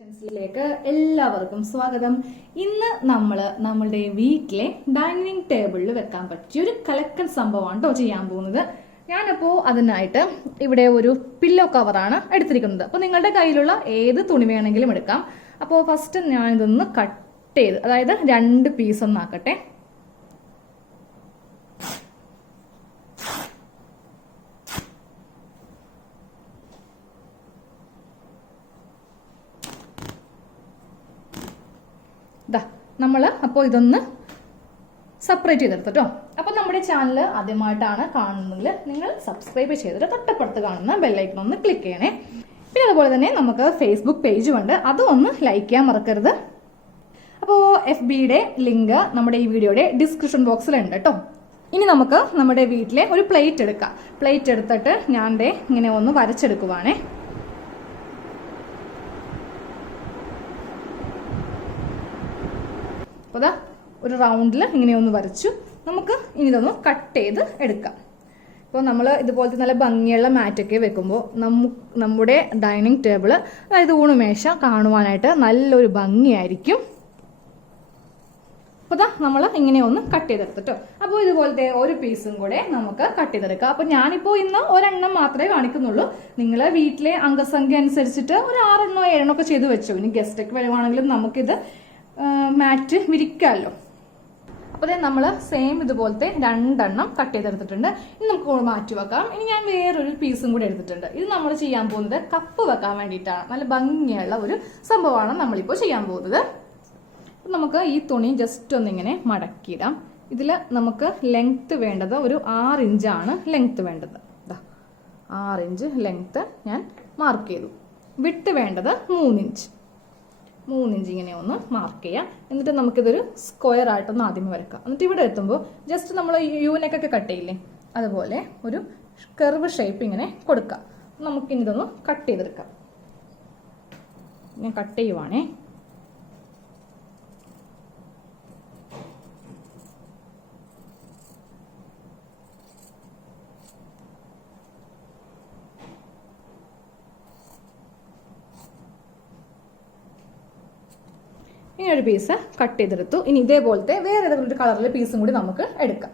ിലേക്ക് എല്ലാവർക്കും സ്വാഗതം. ഇന്ന് നമ്മളുടെ വീട്ടിലെ ഡൈനിങ് ടേബിളിൽ വെക്കാൻ പറ്റിയ ഒരു കലക്കൻ സംഭവമാണ് കേട്ടോ ചെയ്യാൻ പോകുന്നത്. ഞാനപ്പോൾ അതിനായിട്ട് ഇവിടെ ഒരു പില്ലോ കവറാണ് എടുത്തിരിക്കുന്നത്. അപ്പോൾ നിങ്ങളുടെ കയ്യിലുള്ള ഏത് തുണി വേണമെങ്കിലും എടുക്കാം. അപ്പോൾ ഫസ്റ്റ് ഞാൻ ഇതൊന്ന് കട്ട് ചെയ്ത്, അതായത് 2 പീസ് ഒന്നാക്കട്ടെ. നമ്മൾ അപ്പോൾ ഇതൊന്ന് സെപ്പറേറ്റ് ചെയ്തെടുത്തു കേട്ടോ. അപ്പോൾ നമ്മുടെ ചാനൽ ആദ്യമായിട്ടാണ് കാണുന്നതെങ്കിൽ നിങ്ങൾ സബ്സ്ക്രൈബ് ചെയ്തിട്ട് തൊട്ടപ്പുറത്ത് കാണുന്ന ബെല്ലൈക്കൺ ഒന്ന് ക്ലിക്ക് ചെയ്യണേ. പിന്നെ അതുപോലെ തന്നെ നമുക്ക് ഫേസ്ബുക്ക് പേജും ഉണ്ട്, അതും ഒന്ന് ലൈക്ക് ചെയ്യാൻ മറക്കരുത്. അപ്പോൾ FBയുടെ ലിങ്ക് നമ്മുടെ ഈ വീഡിയോയുടെ ഡിസ്ക്രിപ്ഷൻ ബോക്സിലുണ്ട് കേട്ടോ. ഇനി നമുക്ക് നമ്മുടെ വീട്ടിലെ ഒരു പ്ലേറ്റ് എടുക്കാം. പ്ലേറ്റ് എടുത്തിട്ട് ഞാൻ ഇങ്ങനെ ഒന്ന് വരച്ചെടുക്കുവാണേ. അപ്പോൾ ഒരു റൗണ്ടിൽ ഇങ്ങനെ ഒന്ന് വരച്ചു. നമുക്ക് ഇനി ഇതൊന്ന് കട്ട് ചെയ്ത് എടുക്കാം. ഇപ്പോൾ നമ്മൾ ഇതുപോലത്തെ നല്ല ഭംഗിയുള്ള മാറ്റൊക്കെ വെക്കുമ്പോൾ നമ്മുടെ ഡൈനിങ് ടേബിൾ, അതായത് ഊണുമേശ കാണുവാനായിട്ട് നല്ലൊരു ഭംഗിയായിരിക്കും. അപ്പോൾ നമ്മൾ ഇങ്ങനെ ഒന്ന് കട്ട് ചെയ്തെടുത്തിട്ടോ. അപ്പോൾ ഇതുപോലത്തെ ഒരു പീസും കൂടെ നമുക്ക് കട്ട് ചെയ്തെടുക്കാം. അപ്പോൾ ഞാനിപ്പോൾ ഇന്ന് ഒരെണ്ണം മാത്രമേ കാണിക്കുന്നുള്ളൂ. നിങ്ങൾ വീട്ടിലെ അംഗസംഖ്യ അനുസരിച്ചിട്ട് ഒരു 6 7 ഒക്കെ ചെയ്ത് വെച്ചോ. ഇനി ഗസ്റ്റ് ഒക്കെ വരുവാണെങ്കിലും നമുക്കിത് മാറ്റ് വിരിക്കാമല്ലോ. അപ്പോൾ നമ്മൾ സെയിം ഇതുപോലത്തെ 2 എണ്ണം കട്ട് ചെയ്തെടുത്തിട്ടുണ്ട്. ഇനി നമുക്ക് മാറ്റി വെക്കാം. ഇനി ഞാൻ വേറൊരു പീസും കൂടി എടുത്തിട്ടുണ്ട്. ഇത് നമ്മൾ ചെയ്യാൻ പോകുന്നത് കപ്പ് വെക്കാൻ വേണ്ടിയിട്ടാണ്. നല്ല ഭംഗിയുള്ള ഒരു സംഭവമാണ് നമ്മളിപ്പോൾ ചെയ്യാൻ പോകുന്നത്. നമുക്ക് ഈ തുണി ജസ്റ്റ് ഒന്നിങ്ങനെ മടക്കിയിടാം. ഇതിൽ നമുക്ക് ലെങ്ത്ത് വേണ്ടത് ഒരു 6 ഇഞ്ചാണ് ലെങ്ത്ത് വേണ്ടത്. 6 ഇഞ്ച് ലെങ്ത്ത് ഞാൻ മാർക്ക് ചെയ്തു. വിട്ട് വേണ്ടത് 3 ഇഞ്ച്. 3 ഇഞ്ച് ഇങ്ങനെ ഒന്ന് മാർക്ക് ചെയ്യാം. എന്നിട്ട് നമുക്കിതൊരു സ്ക്വയർ ആയിട്ടൊന്ന് ആദ്യമേ വരക്കാം. എന്നിട്ട് ഇവിടെ എത്തുമ്പോൾ ജസ്റ്റ് നമ്മൾ യൂനെക്കൊക്കെ കട്ട് ചെയ്യില്ലേ, അതുപോലെ ഒരു കർവ് ഷേപ്പ് ഇങ്ങനെ കൊടുക്കാം. നമുക്കിനി ഇതൊന്ന് കട്ട് ചെയ്തെടുക്കാം. ഞാൻ കട്ട് ചെയ്യുവാണേ. ഇനി ഒരു പീസ് കട്ട് ചെയ്തെടുത്തു. ഇനി ഇതേപോലത്തെ വേറെ ഏതെങ്കിലും ഒരു കളറിലെ പീസും കൂടി നമുക്ക് എടുക്കാം.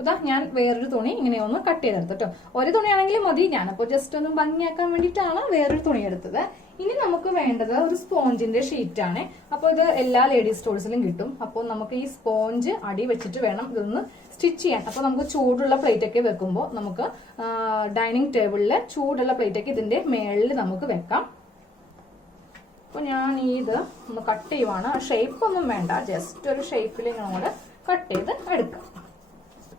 അതാ ഞാൻ വേറൊരു തുണി ഇങ്ങനെ ഒന്ന് കട്ട് ചെയ്തെടുത്തു കേട്ടോ. ഒരു തുണിയാണെങ്കിലും മതി. ഞാനപ്പോൾ ജസ്റ്റ് ഒന്ന് ഭംഗിയാക്കാൻ വേണ്ടിയിട്ടാണ് വേറൊരു തുണി എടുത്തത്. ഇനി നമുക്ക് വേണ്ടത് ഒരു സ്പോഞ്ചിന്റെ ഷീറ്റ് ആണ്. അപ്പോൾ ഇത് എല്ലാ ലേഡീസ് സ്റ്റോഴ്സിലും കിട്ടും. അപ്പോൾ നമുക്ക് ഈ സ്പോഞ്ച് അടി വെച്ചിട്ട് വേണം ഇതൊന്ന് സ്റ്റിച്ച് ചെയ്യാൻ. അപ്പോൾ നമുക്ക് ചൂടുള്ള പ്ലേറ്റ് ഒക്കെ വെക്കുമ്പോൾ നമുക്ക് ഡൈനിങ് ടേബിളിൽ ചൂടുള്ള പ്ലേറ്റ് ഒക്കെ ഇതിന്റെ മേളിൽ നമുക്ക് വെക്കാം. അപ്പോൾ ഞാൻ ഇത് ഒന്ന് കട്ട് ചെയ്യുവാണ്. ഷേപ്പ് ഒന്നും വേണ്ട, ജസ്റ്റ് ഒരു ഷേപ്പിൽ ഇങ്ങോട്ട് കട്ട് ചെയ്ത് എടുക്കാം.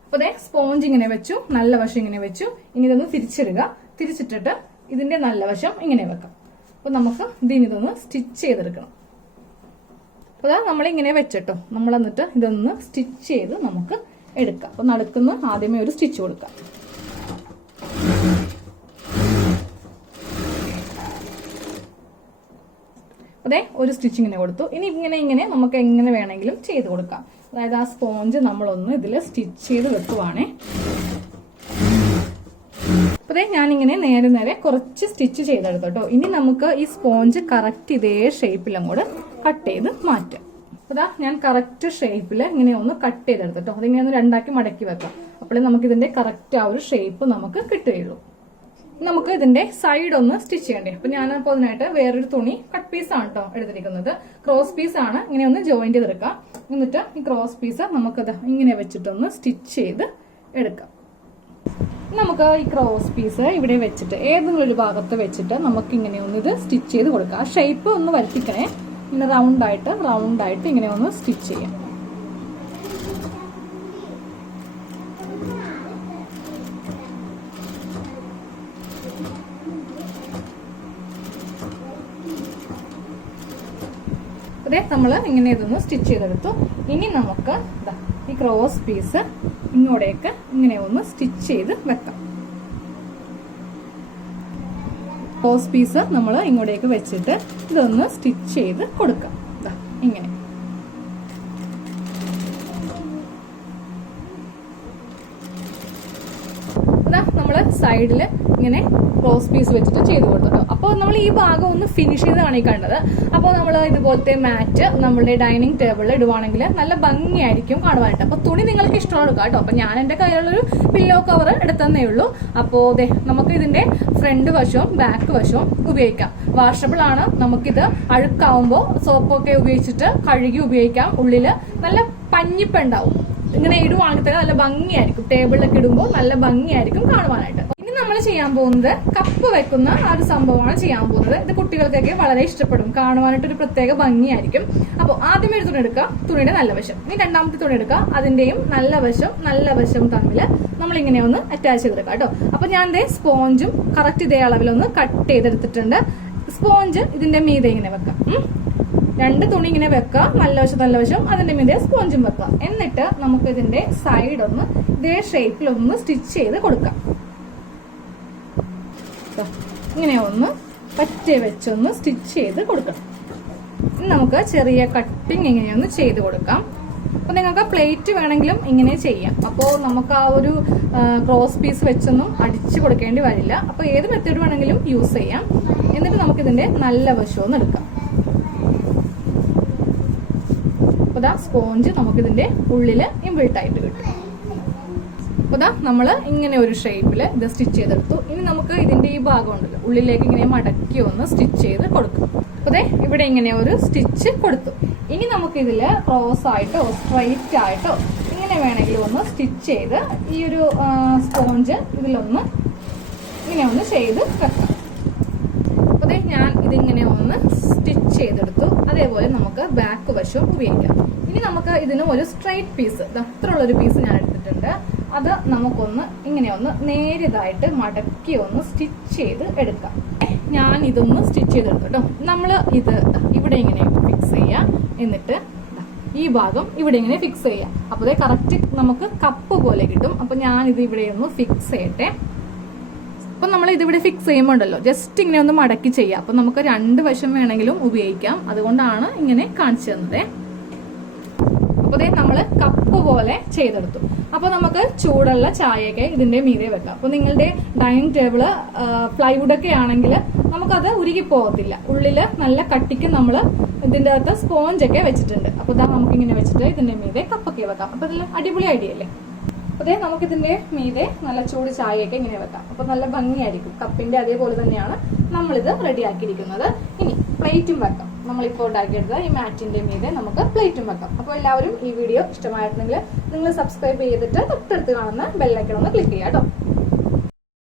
അപ്പോൾ സ്പോഞ്ച് ഇങ്ങനെ വെച്ചു, നല്ല വശം ഇങ്ങനെ വെച്ചു. ഇനി ഇതൊന്ന് തിരിച്ചിടുക. തിരിച്ചിട്ടിട്ട് ഇതിന്റെ നല്ല വശം ഇങ്ങനെ വെക്കാം. അപ്പോൾ നമുക്ക് ഇതൊന്ന് സ്റ്റിച്ച് ചെയ്തെടുക്കണം. അപ്പോൾ നമ്മളിങ്ങനെ വെച്ചിട്ടോ, നമ്മൾ എന്നിട്ട് ഇതൊന്ന് സ്റ്റിച്ച് ചെയ്ത് നമുക്ക് എടുക്കാം. അപ്പോൾ നടുക്കുന്ന ആദ്യമേ ഒരു സ്റ്റിച്ച് കൊടുക്കാം. ഒരു സ്റ്റിച്ചിങ്ങിനെ കൊടുത്തു. ഇനി ഇങ്ങനെ നമുക്ക് എങ്ങനെ വേണമെങ്കിലും ചെയ്ത് കൊടുക്കാം. അതായത് ആ സ്പോഞ്ച് നമ്മളൊന്ന് ഇതിൽ സ്റ്റിച്ച് ചെയ്ത് വെക്കുവാണേ. അപ്പൊ ഞാനിങ്ങനെ നേരെ കുറച്ച് സ്റ്റിച്ച് ചെയ്തെടുത്തു കേട്ടോ. ഇനി നമുക്ക് ഈ സ്പോഞ്ച് കറക്റ്റ് ഇതേ ഷേപ്പിൽ അങ്ങോട്ട് കട്ട് ചെയ്ത് മാറ്റാം. അതാ ഞാൻ കറക്റ്റ് ഷേപ്പിൽ ഇങ്ങനെ ഒന്ന് കട്ട് ചെയ്തെടുത്തു കേട്ടോ. അതിങ്ങനെ ഒന്ന് 2 ആക്കി മടക്കി വെക്കാം. അപ്പോഴേ നമുക്ക് ഇതിന്റെ കറക്റ്റ് ആ ഒരു ഷേപ്പ് നമുക്ക് കിട്ടുകയുള്ളൂ. നമുക്ക് ഇതിന്റെ സൈഡ് ഒന്ന് സ്റ്റിച്ച് ചെയ്യണ്ടേ. അപ്പൊ ഞാനപ്പോൾ അതിനായിട്ട് വേറൊരു തുണി കട്ട് പീസ് ആണ് കേട്ടോ എടുത്തിരിക്കുന്നത്. ക്രോസ് പീസ് ആണ്. ഇങ്ങനെ ഒന്ന് ജോയിന്റ് ചെയ്തെടുക്കാം. എന്നിട്ട് ഈ ക്രോസ് പീസ് നമുക്കത് ഇങ്ങനെ വെച്ചിട്ടൊന്ന് സ്റ്റിച്ച് ചെയ്ത് എടുക്കാം. നമുക്ക് ഈ ക്രോസ് പീസ് ഇവിടെ വെച്ചിട്ട് ഏതെങ്കിലും ഒരു ഭാഗത്ത് വെച്ചിട്ട് നമുക്ക് ഇങ്ങനെ ഒന്ന് ഇത് സ്റ്റിച്ച് ചെയ്ത് കൊടുക്കാം. ആ ഷേപ്പ് ഒന്ന് വരുത്തിക്കണേ. ഇങ്ങനെ റൗണ്ടായിട്ട് ഇങ്ങനെ ഒന്ന് സ്റ്റിച്ച് ചെയ്യാം. നമ്മൾ ഇങ്ങനെ ഇതൊന്ന് സ്റ്റിച്ച് ചെയ്തെടുത്തു. ഇനി നമുക്ക് ഈ ക്രോസ് പീസ് ഇങ്ങോട്ടേക്ക് ഇങ്ങനെ ഒന്ന് സ്റ്റിച്ച് ചെയ്ത് വെക്കാം. ക്രോസ് പീസ് നമ്മൾ ഇങ്ങോട്ടേക്ക് വെച്ചിട്ട് ഇതൊന്ന് സ്റ്റിച്ച് ചെയ്ത് കൊടുക്കാം. ഇങ്ങനെ നമ്മൾ സൈഡിൽ ഇങ്ങനെ ക്രോസ് പീസ് വെച്ചിട്ട് ചെയ്ത് കൊടുത്തു. അപ്പോൾ നമ്മൾ ഈ ഭാഗം ഒന്ന് ഫിനിഷ് ചെയ്ത് കാണിക്കേണ്ടത്. അപ്പോൾ നമ്മൾ ഇതുപോലത്തെ മാറ്റ് നമ്മളുടെ ഡൈനിങ് ടേബിളിൽ ഇടുവാണെങ്കിൽ നല്ല ഭംഗിയായിരിക്കും കാണുവാനായിട്ട്. അപ്പോൾ തുണി നിങ്ങൾക്ക് ഇഷ്ടമുള്ള എടുക്കാം കേട്ടോ. അപ്പോൾ ഞാൻ എൻ്റെ കയ്യിലുള്ളൊരു പില്ലോ കവർ എടുത്തന്നേ ഉള്ളൂ. അപ്പോൾ നമുക്ക് ഇതിന്റെ ഫ്രണ്ട് വശവും ബാക്ക് വശവും ഉപയോഗിക്കാം. വാഷബിൾ ആണ്. നമുക്കിത് അഴുക്കാവുമ്പോൾ സോപ്പൊക്കെ ഉപയോഗിച്ചിട്ട് കഴുകി ഉപയോഗിക്കാം. ഉള്ളില് നല്ല പഞ്ഞിപ്പുണ്ടാവും. ഇങ്ങനെ ഇടുവാണെങ്കിൽ തന്നെ നല്ല ഭംഗിയായിരിക്കും. ടേബിളിലൊക്കെ ഇടുമ്പോൾ നല്ല ഭംഗിയായിരിക്കും കാണുവാനായിട്ട്. ഇനി നമ്മൾ ചെയ്യാൻ പോകുന്നത് കപ്പ് വെക്കുന്ന ആ ഒരു സംഭവമാണ് ചെയ്യാൻ പോകുന്നത്. ഇത് കുട്ടികൾക്കൊക്കെ വളരെ ഇഷ്ടപ്പെടും. കാണുവാനായിട്ട് ഒരു പ്രത്യേക ഭംഗിയായിരിക്കും. അപ്പോൾ ആദ്യമേ ഒരു തുണി എടുക്കുക, തുണിയുടെ നല്ല വശം. ഇനി രണ്ടാമത്തെ തുണി എടുക്കുക, അതിന്റെയും നല്ല വശം തമ്മിൽ നമ്മൾ ഇങ്ങനെ ഒന്ന് അറ്റാച്ച് ചെയ്തെടുക്കാം കേട്ടോ. അപ്പൊ ഞാൻ ഇതേ സ്പോഞ്ചും കറക്റ്റ് ഇതേ അളവിലൊന്ന് കട്ട് ചെയ്തെടുത്തിട്ടുണ്ട്. സ്പോഞ്ച് ഇതിന്റെ മീതെ ഇങ്ങനെ വെക്കാം. രണ്ട് തുണി ഇങ്ങനെ വെക്കുക, നല്ല വശം അതിന്റെ മീതെ സ്പോഞ്ചും വെക്കുക. എന്നിട്ട് നമുക്ക് ഇതിന്റെ സൈഡ് ഒന്ന് ഇതേ ഷേപ്പിലൊന്ന് സ്റ്റിച്ച് ചെയ്ത് കൊടുക്കാം. ഇങ്ങനെ ഒന്ന് പറ്റേ വെച്ചൊന്ന് സ്റ്റിച്ച് ചെയ്ത് കൊടുക്കണം. ഇനി നമുക്ക് ചെറിയ കട്ടിങ് ഇങ്ങനെയൊന്ന് ചെയ്ത് കൊടുക്കാം. അപ്പൊ നിങ്ങൾക്ക് പ്ലേറ്റ് വേണമെങ്കിലും ഇങ്ങനെ ചെയ്യാം. അപ്പോൾ നമുക്ക് ആ ഒരു ക്രോസ് പീസ് വെച്ചൊന്നും അടിച്ചു കൊടുക്കേണ്ടി വരില്ല. അപ്പൊ ഏത് മെത്തേഡ് വേണമെങ്കിലും യൂസ് ചെയ്യാം. എന്നിട്ട് നമുക്കിതിന്റെ നല്ല വശമൊന്ന് എടുക്കാം. അപ്പൊ സ്പോഞ്ച് നമുക്കിതിന്റെ ഉള്ളില് ഇൻബിൽട്ട് ആയിട്ട് കിട്ടും. അപ്പൊ നമ്മള് ഇങ്ങനെ ഒരു ഷേപ്പില് ഇത് സ്റ്റിച്ച് ചെയ്തെടുത്തു. ഇനി നമുക്ക് ഇതിന്റെ ഈ ഭാഗം ഉണ്ടല്ലോ, ഉള്ളിലേക്ക് ഇങ്ങനെ മടക്കി ഒന്ന് സ്റ്റിച്ച് ചെയ്ത് കൊടുക്കും. അപ്പൊ ഇവിടെ ഇങ്ങനെ ഒരു സ്റ്റിച്ച് കൊടുത്തു. ഇനി നമുക്ക് ഇതില് ക്രോസ് ആയിട്ടോ സ്ട്രൈറ്റ് ആയിട്ടോ ഇങ്ങനെ വേണമെങ്കിലും ഒന്ന് സ്റ്റിച്ച് ചെയ്ത് ഈ ഒരു സ്പോഞ്ച് ഇതിലൊന്ന് ഇങ്ങനെ ഒന്ന് ചെയ്ത് വെക്കാം. അപ്പൊ ഞാൻ ഇതിങ്ങനെ ഒന്ന് സ്റ്റിച്ച് ചെയ്തെടുത്തു. അതേപോലെ നമുക്ക് ബാക്ക് വശവും ഉപയോഗിക്കാം. ഇനി നമുക്ക് ഇതിന് ഒരു സ്ട്രൈറ്റ് പീസ്, അത്രയുള്ളൊരു പീസ് ഞാൻ എടുത്തിട്ടുണ്ട്. അത് നമുക്കൊന്ന് ഇങ്ങനെ ഒന്ന് നേരിയതായിട്ട് മടക്കി ഒന്ന് സ്റ്റിച്ച് ചെയ്ത് എടുക്കാം. ഞാൻ ഇതൊന്ന് സ്റ്റിച്ച് ചെയ്തെടുത്തു കേട്ടോ. നമ്മൾ ഇത് ഇവിടെ ഇങ്ങനെ ഫിക്സ് ചെയ്യാം. എന്നിട്ട് ഈ ഭാഗം ഇവിടെ ഇങ്ങനെ ഫിക്സ് ചെയ്യാം. അപ്പോൾ ഇത് കറക്റ്റ് നമുക്ക് കപ്പ് പോലെ കിട്ടും. അപ്പൊ ഞാൻ ഇത് ഇവിടെ ഒന്ന് ഫിക്സ് ചെയ്യട്ടെ. അപ്പൊ നമ്മൾ ഇതിവിടെ ഫിക്സ് ചെയ്യുമ്പോൾ ഉണ്ടല്ലോ, ജസ്റ്റ് ഇങ്ങനെ ഒന്ന് മടക്കി ചെയ്യാം. അപ്പൊ നമുക്ക് രണ്ട് വശം വേണമെങ്കിലും ഉപയോഗിക്കാം. അതുകൊണ്ടാണ് ഇങ്ങനെ കാണിച്ചു തന്നത്. അപ്പൊ നമ്മള് കപ്പ് പോലെ ചെയ്തെടുത്തു. അപ്പൊ നമുക്ക് ചൂടുള്ള ചായയൊക്കെ ഇതിന്റെ മീതെ വെക്കാം. അപ്പൊ നിങ്ങളുടെ ഡൈനിങ് ടേബിള് പ്ലൈവുഡ് ഒക്കെ ആണെങ്കിൽ നമുക്കത് ഉരുകി പോകത്തില്ല. ഉള്ളില് നല്ല കട്ടിക്ക് നമ്മള് ഇതിന്റെ അകത്ത് സ്പോഞ്ച് ഒക്കെ വെച്ചിട്ടുണ്ട്. അപ്പൊ നമുക്ക് ഇങ്ങനെ വെച്ചിട്ട് ഇതിന്റെ മീതെ കപ്പൊക്കെ വെക്കാം. അപ്പൊ ഇതിൽ അടിപൊളി ഐഡിയ അല്ലേ? അതെ, നമുക്കിതിന്റെ മീതെ നല്ല ചൂട് ചായയൊക്കെ ഇങ്ങനെ വെക്കാം. അപ്പൊ നല്ല ഭംഗിയായിരിക്കും. കപ്പിന്റെ അതേപോലെ തന്നെയാണ് നമ്മളിത് റെഡി ആക്കിയിരിക്കുന്നത്. ഇനി പ്ലേറ്റും വെക്കാം. നമ്മളിപ്പോൾ ഉണ്ടാക്കിയെടുത്ത ഈ മാറ്റിന്റെ മീതെ നമുക്ക് പ്ലേറ്റും വെക്കാം. അപ്പോൾ എല്ലാവരും ഈ വീഡിയോ ഇഷ്ടമായിരുന്നെങ്കിൽ നിങ്ങൾ സബ്സ്ക്രൈബ് ചെയ്തിട്ട് തൊട്ടടുത്ത് കാണുന്ന ബെല്ലൈക്കൺ ഒന്ന് ക്ലിക്ക് ചെയ്യാം കേട്ടോ.